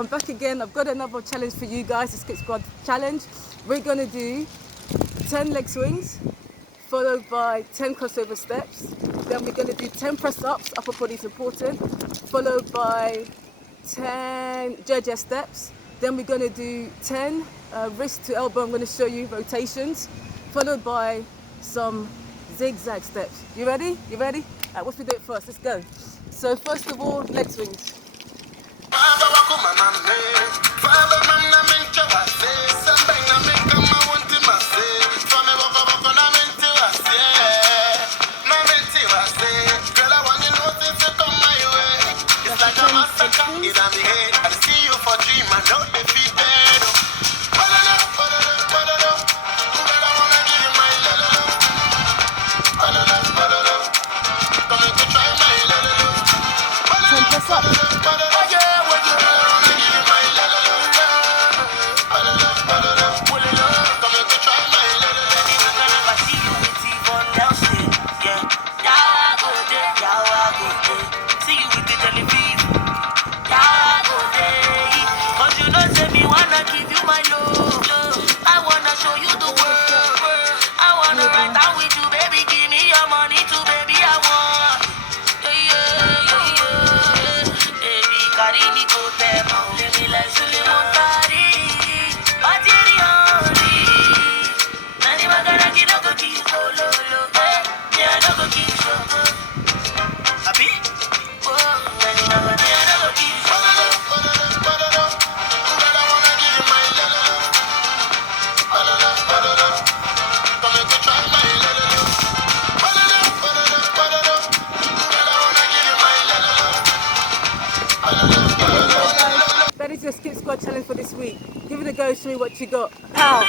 I'm back again. I've got another challenge for you guys, the Skip Squad challenge. We're going to do 10 leg swings, followed by 10 crossover steps. Then we're going to do 10 press-ups, upper body's important, followed by 10 Jeje steps. Then we're going to do 10 wrist to elbow. I'm going to show you rotations, followed by some zigzag steps. You ready? You ready? What should we do it first? Let's go. So first of all, leg swings. That is your Skip Squad challenge for this week. Give it a go, show me what you got. Pow!